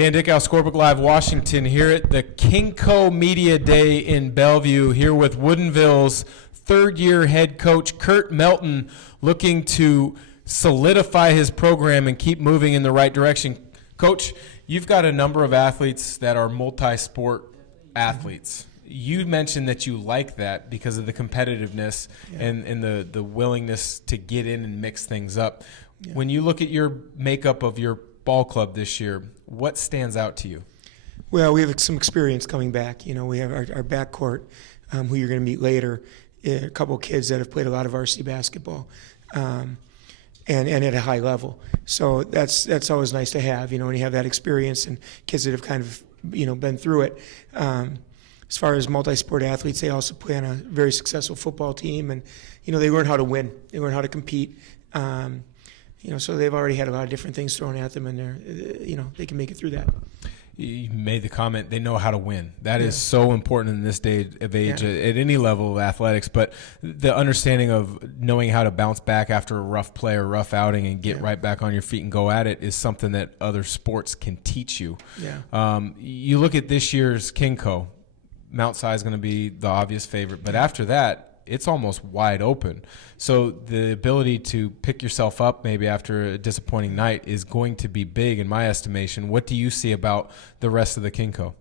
Dan Dickau, Scorebook Live, Washington, here at the KingCo Media Day in Bellevue, here with Woodinville's third-year head coach, Kurt Melton, looking to solidify his program and keep moving in the right direction. Coach, you've got a number of athletes that are multi-sport athletes. You mentioned that you like that because of the competitiveness and the willingness to get in and mix things up. Yeah. When you look at your makeup of your ball club this year, what stands out to you? Well, we have some experience coming back. You know, we have our backcourt, who you're going to meet later, a couple of kids that have played a lot of varsity basketball, and at a high level. So that's always nice to have, you know, when you have that experience and kids that have kind of, you know, been through it. As far as multi-sport athletes, they also play on a very successful football team, and, you know, they learn how to win. They learn how to compete. You know, so they've already had a lot of different things thrown at them, and you know, they can make it through that. You made the comment, they know how to win. That is so important in this day of age at any level of athletics. But the understanding of knowing how to bounce back after a rough play or rough outing and get right back on your feet and go at it is something that other sports can teach you. You look at this year's KingCo. Mount Si is going to be the obvious favorite, but after that, it's almost wide open. So the ability to pick yourself up maybe after a disappointing night is going to be big in my estimation. What do you see about the rest of the KingCo?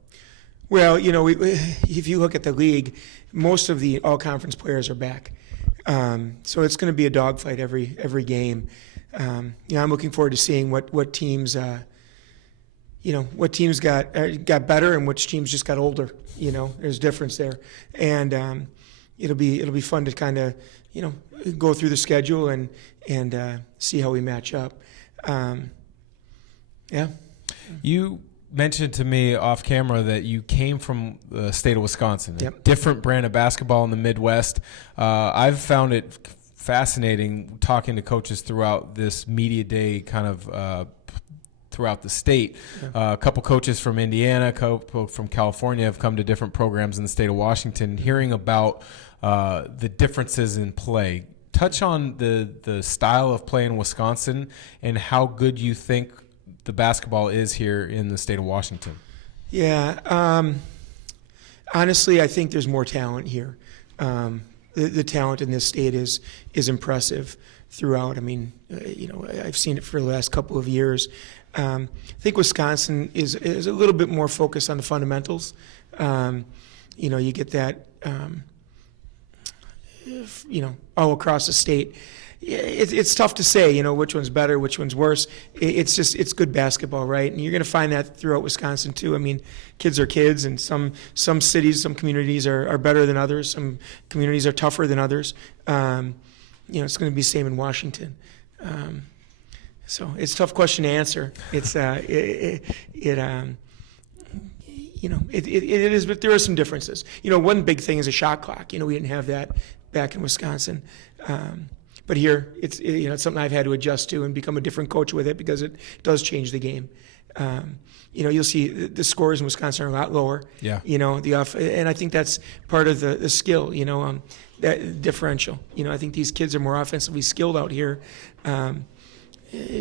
Well, you know, if you look at the league, most of the all-conference players are back. So it's going to be a dogfight every game. You know, I'm looking forward to seeing what teams, you know, what teams got better and which teams just got older. You know, there's a difference there. And it'll be fun to kind of, you know, go through the schedule and see how we match up. You mentioned to me off camera that you came from the state of Wisconsin, a different brand of basketball in the Midwest. I've found it fascinating talking to coaches throughout this media day kind of throughout the state. A couple coaches from Indiana, a couple from California have come to different programs in the state of Washington, hearing about the differences in play. Touch on the style of play in Wisconsin and how good you think the basketball is here in the state of Washington. Yeah, honestly, I think there's more talent here. The talent in this state is impressive throughout. I mean, you know, I've seen it for the last couple of years. I think Wisconsin is a little bit more focused on the fundamentals. You know, you get that, you know, all across the state. It's tough to say, you know, which one's better, which one's worse. It's good basketball, right? And you're going to find that throughout Wisconsin too. I mean, kids are kids, and some cities, some communities are better than others. Some communities are tougher than others. You know, it's going to be the same in Washington. So it's a tough question to answer. It's you know, it is, but there are some differences. You know, one big thing is a shot clock. You know, we didn't have that back in Wisconsin, but here it's you know, it's something I've had to adjust to and become a different coach with it because it does change the game. You know, you'll see the scores in Wisconsin are a lot lower. Yeah. You know, and I think that's part of the skill. You know, that differential. You know, I think these kids are more offensively skilled out here.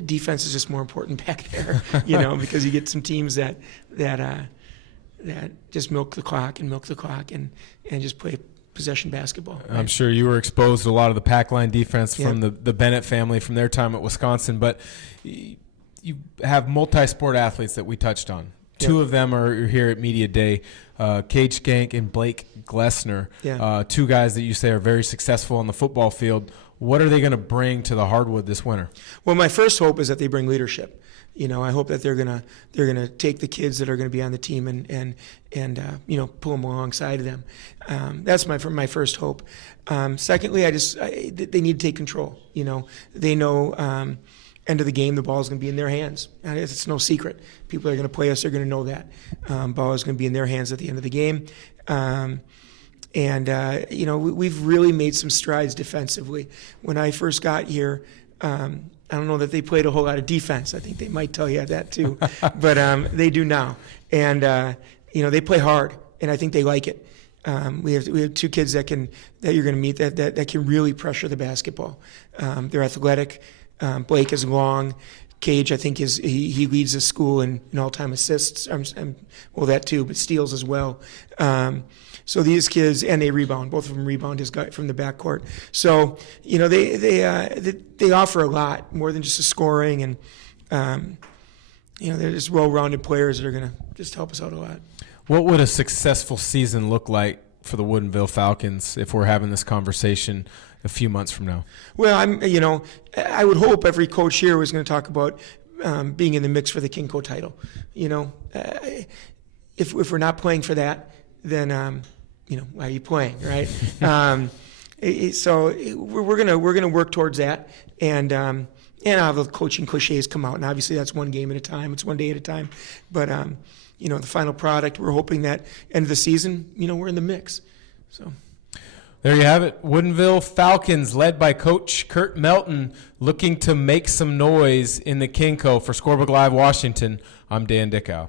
Defense is just more important back there, you know, because you get some teams that just milk the clock and just play possession basketball. Right? I'm sure you were exposed to a lot of the pack line defense from the Bennett family from their time at Wisconsin, but you have multi-sport athletes that we touched on. Two of them are here at Media Day, Cage Skank and Blake Glessner, two guys that you say are very successful on the football field. What are they going to bring to the hardwood this winter? Well, my first hope is that they bring leadership. You know, I hope that they're gonna take the kids that are going to be on the team and you know, pull them alongside of them. That's my first hope. Secondly, they need to take control. You know, they know end of the game the ball is going to be in their hands. It's no secret. People are going to play us. They're going to know that ball is going to be in their hands at the end of the game. And you know, we've really made some strides defensively. When I first got here, I don't know that they played a whole lot of defense. I think they might tell you that too, but they do now. And you know, they play hard, and I think they like it. We have two kids that you're going to meet that can really pressure the basketball. They're athletic. Blake is long, Cage, I think, he leads the school in all-time assists. Well, that too, but steals as well. So these kids, and they rebound. Both of them rebound his guy from the backcourt. So they offer a lot more than just the scoring, and they're just well-rounded players that are going to just help us out a lot. What would a successful season look like for the Woodinville Falcons if we're having this conversation a few months from now? Well, I would hope every coach here was going to talk about being in the mix for the KingCo title. If we're not playing for that, then why are you playing, right? So we're gonna work towards that, and I'll have the coaching cliches come out, and obviously that's one game at a time. It's one day at a time, but the final product, we're hoping that end of the season, we're in the mix. So. There you have it. Woodinville Falcons, led by Coach Kurt Melton, looking to make some noise in the KingCo. For Scorebook Live Washington, I'm Dan Dickau.